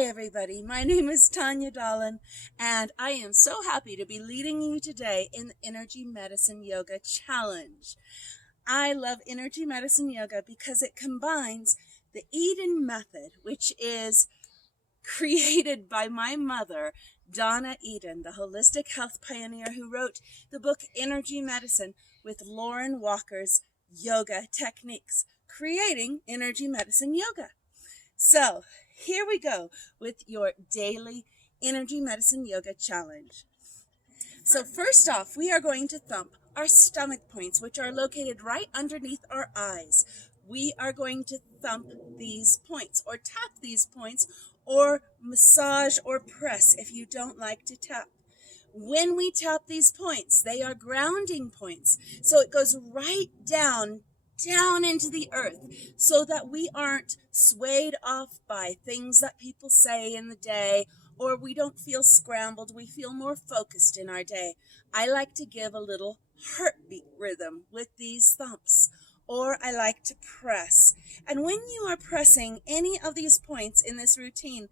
Hi everybody, my name is Tanya Dahlin, and I am so happy to be leading you today in the Energy Medicine Yoga Challenge. I love Energy Medicine Yoga because it combines the Eden method, which is created by my mother, Donna Eden, the holistic health pioneer who wrote the book Energy Medicine, with Lauren Walker's yoga techniques, creating Energy Medicine Yoga. So here we go with your daily Energy Medicine Yoga Challenge. So first off, we are going to thump our stomach points, which are located right underneath our eyes. We are going to thump these points, or tap these points, or massage or press if you don't like to tap. When we tap these points, they are grounding points. So it goes right down into the earth so that we aren't swayed off by things that people say in the day, or we don't feel scrambled. We feel more focused in our day. I like to give a little heartbeat rhythm with these thumps, or I like to press. And when you are pressing any of these points in this routine,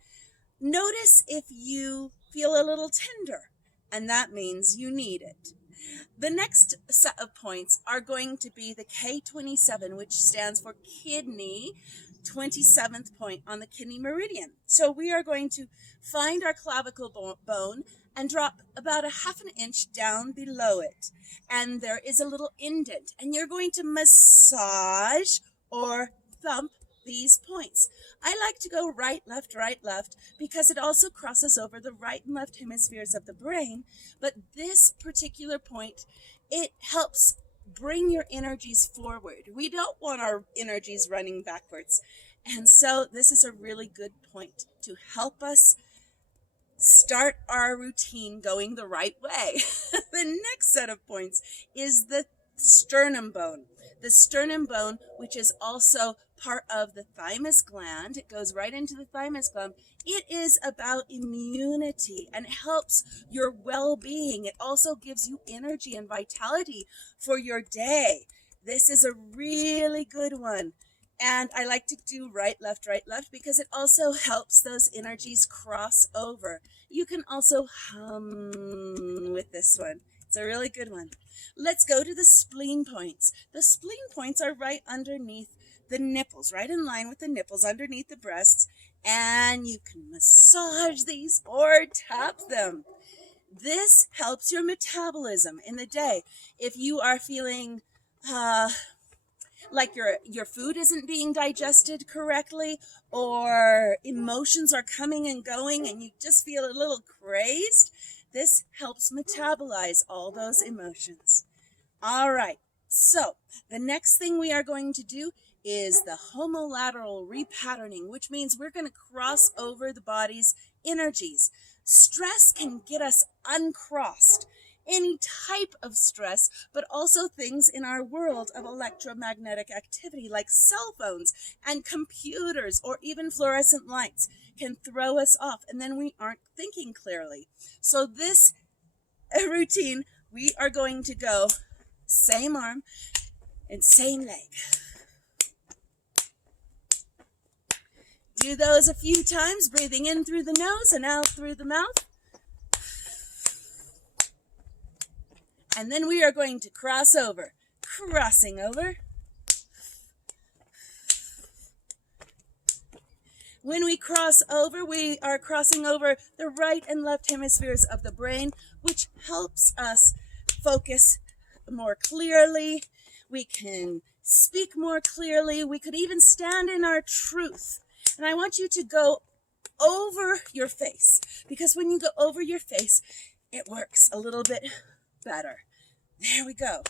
notice if you feel a little tender, and that means you need it. The next set of points are going to be the K27, which stands for kidney, 27th point on the kidney meridian. So we are going to find our clavicle bone and drop about a ½ inch down below it. And there is a little indent, and you're going to massage or thump these points. I like to go right, left, because it also crosses over the right and left hemispheres of the brain. But this particular point, it helps bring your energies forward. We don't want our energies running backwards. And so this is a really good point to help us start our routine going the right way. The next set of points is the sternum bone. The sternum bone, which is also part of the thymus gland, it goes right into the thymus gland. It is about immunity and it helps your well-being. It also gives you energy and vitality for your day. This is a really good one. And I like to do right, left, because it also helps those energies cross over. You can also hum with this one. It's a really good one. Let's go to the spleen points. The spleen points are right underneath the nipples, right in line with the nipples, underneath the breasts, and you can massage these or tap them. This helps your metabolism in the day. If you are feeling like your food isn't being digested correctly, or emotions are coming and going and you just feel a little crazed, this helps metabolize all those emotions. All right, so the next thing we are going to do is the homolateral repatterning, which means we're going to cross over the body's energies. Stress can get us uncrossed. Any type of stress, but also things in our world of electromagnetic activity like cell phones and computers or even fluorescent lights can throw us off, and then we aren't thinking clearly. So this routine, we are going to go same arm and same leg. Do those a few times, breathing in through the nose and out through the mouth. And then we are going to cross over, crossing over. When we cross over, we are crossing over the right and left hemispheres of the brain, which helps us focus more clearly. We can speak more clearly. We could even stand in our truth. And I want you to go over your face, because when you go over your face, it works a little bit better. There we go.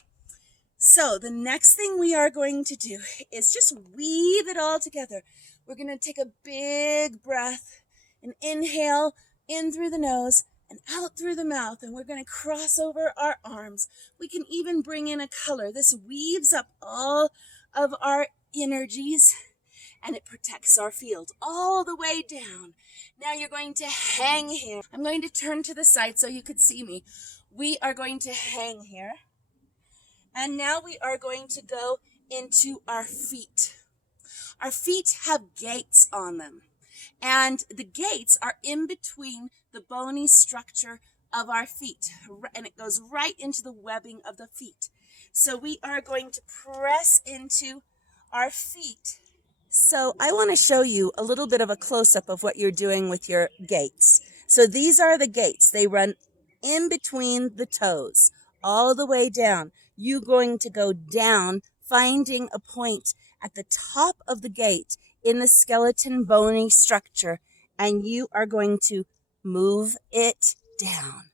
So the next thing we are going to do is just weave it all together. We're going to take a big breath and inhale in through the nose and out through the mouth, and we're going to cross over our arms. We can even bring in a color. This weaves up all of our energies, and it protects our field all the way down. Now you're going to hang here. I'm going to turn to the side so you could see me. We are going to hang here. And now we are going to go into our feet. Our feet have gates on them. And the gates are in between the bony structure of our feet, and it goes right into the webbing of the feet. So we are going to press into our feet. So I want to show you a little bit of a close-up of what you're doing with your gates. So these are the gates. They run in between the toes, all the way down. You're going to go down, finding a point at the top of the gate in the skeleton bony structure, and you are going to move it down.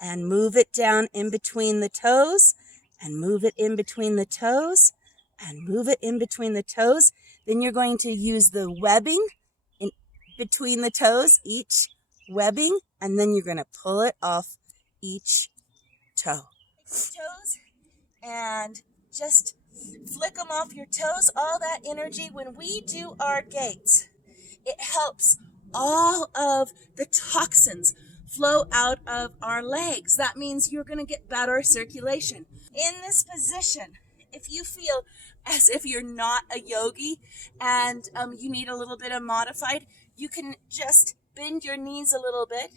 And move it down in between the toes, and move it in between the toes, and move it in between the toes. Then you're going to use the webbing in between the toes, each webbing, and then you're going to pull it off each toe. Toes, and just flick them off your toes, all that energy. When we do our gates, it helps all of the toxins flow out of our legs. That means you're going to get better circulation. In this position, if you feel as if you're not a yogi and you need a little bit of modified, you can just bend your knees a little bit.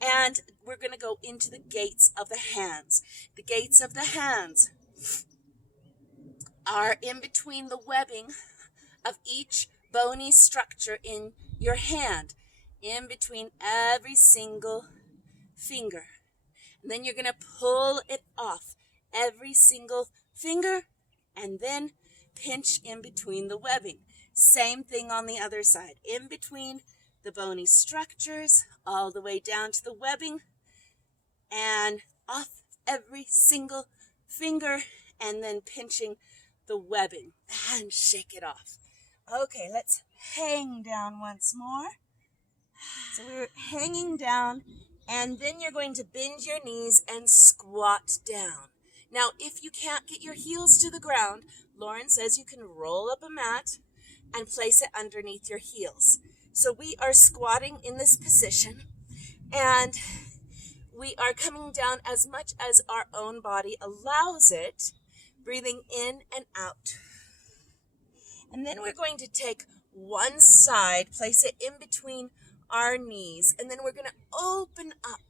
And we're going to go into the gates of the hands. The gates of the hands are in between the webbing of each bony structure in your hand, in between every single finger. And then you're going to pull it off every single finger, and then pinch in between the webbing. Same thing on the other side, in between the bony structures, all the way down to the webbing, and off every single finger, and then pinching the webbing, and shake it off. Okay, let's hang down once more. So we're hanging down, and then you're going to bend your knees and squat down. Now, if you can't get your heels to the ground, Lauren says you can roll up a mat and place it underneath your heels. So we are squatting in this position, and we are coming down as much as our own body allows it, breathing in and out. And then we're going to take one side, place it in between our knees, and then we're going to open up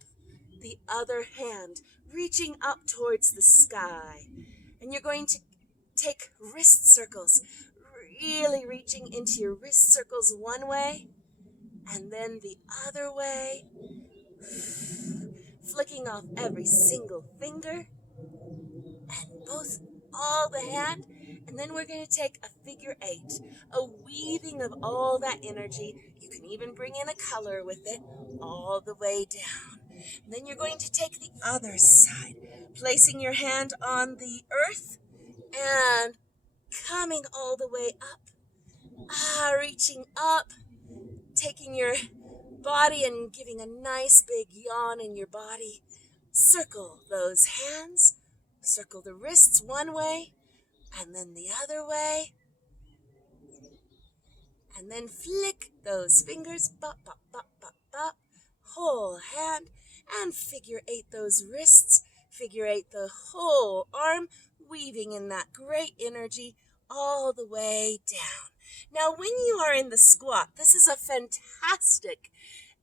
the other hand, reaching up towards the sky. And you're going to take wrist circles, really reaching into your wrist circles one way, and then the other way, flicking off every single finger, and all the hand. And then we're going to take a figure 8, a weaving of all that energy. You can even bring in a color with it all the way down. And then you're going to take the other side, placing your hand on the earth and coming all the way up. Reaching up, taking your body and giving a nice big yawn in your body. Circle those hands, circle the wrists one way, and then the other way, and then flick those fingers, bop, bop, bop, bop, bop, whole hand, and figure 8 those wrists, figure 8 the whole arm, weaving in that great energy all the way down. Now, when you are in the squat, this is a fantastic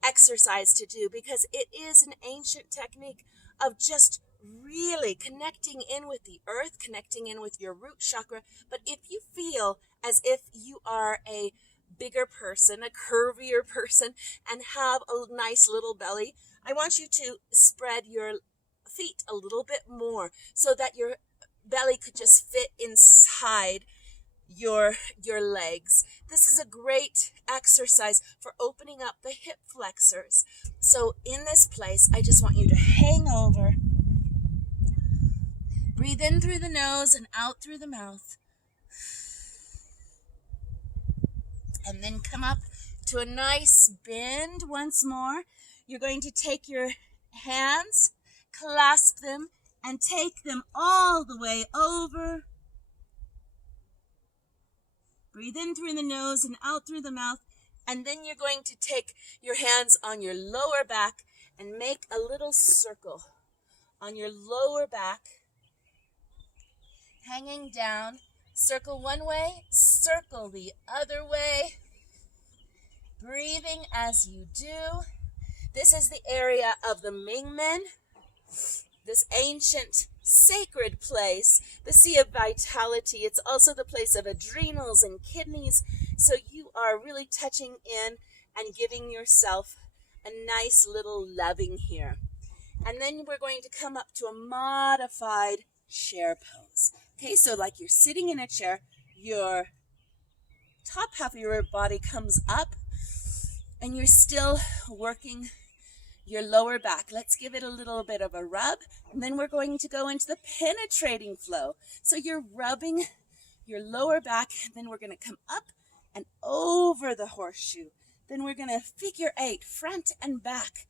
exercise to do because it is an ancient technique of just really connecting in with the earth, connecting in with your root chakra. But if you feel as if you are a bigger person, a curvier person, and have a nice little belly, I want you to spread your feet a little bit more so that your belly could just fit inside your legs. This is a great exercise for opening up the hip flexors. So in this place, I just want you to hang over. Breathe in through the nose and out through the mouth. And then come up to a nice bend once more. You're going to take your hands, clasp them, and take them all the way over. Breathe in through the nose and out through the mouth. And then you're going to take your hands on your lower back and make a little circle on your lower back, hanging down. Circle one way, circle the other way. Breathing as you do. This is the area of the Mingmen, this ancient sacred place, the sea of vitality. It's also the place of adrenals and kidneys. So you are really touching in and giving yourself a nice little loving here. And then we're going to come up to a modified chair pose. Okay, so like you're sitting in a chair, your top half of your body comes up and you're still working your lower back. Let's give it a little bit of a rub, and then we're going to go into the penetrating flow. So you're rubbing your lower back, then we're going to come up and over the horseshoe. Then we're going to figure 8, front and back,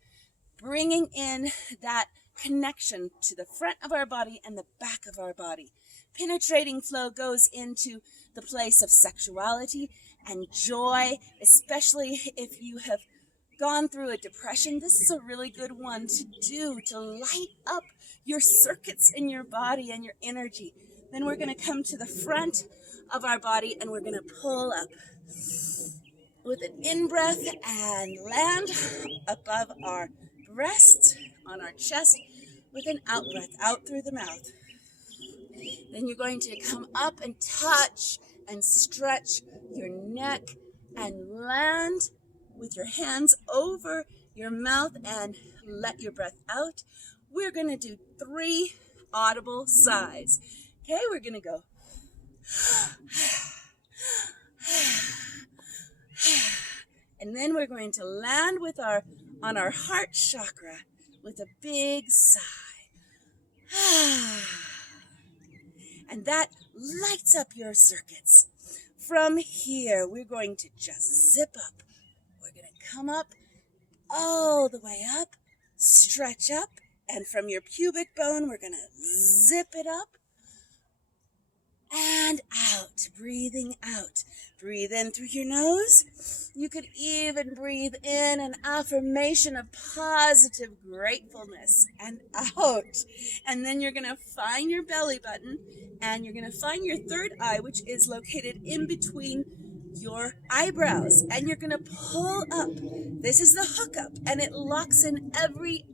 bringing in that connection to the front of our body and the back of our body. Penetrating flow goes into the place of sexuality and joy, especially if you have gone through a depression. This is a really good one to do to light up your circuits in your body and your energy. Then we're going to come to the front of our body and we're going to pull up with an in-breath and land above our breast, on our chest, with an out-breath, out through the mouth. Then you're going to come up and touch and stretch your neck and land with your hands over your mouth and let your breath out. We're going to do 3 audible sighs. Okay, we're going to go. And then we're going to land with on our heart chakra with a big sigh. And that lights up your circuits. From here, we're going to just zip up. We're going to come up all the way up, stretch up, and from your pubic bone, we're going to zip it up and out, breathing out. Breathe in through your nose. You could even breathe in an affirmation of positive gratefulness and out. And then you're going to find your belly button and you're going to find your third eye, which is located in between your eyebrows. And you're going to pull up. This is the hookup, and it locks in every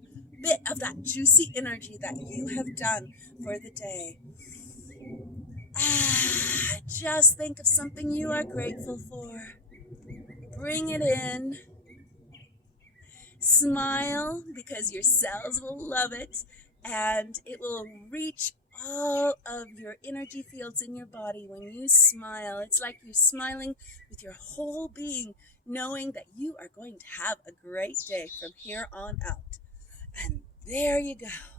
bit of that juicy energy that you have done for the day. Just think of something you are grateful for. Bring it in. Smile, because your cells will love it, and it will reach all of your energy fields in your body when you smile. It's like you're smiling with your whole being, knowing that you are going to have a great day from here on out. And there you go.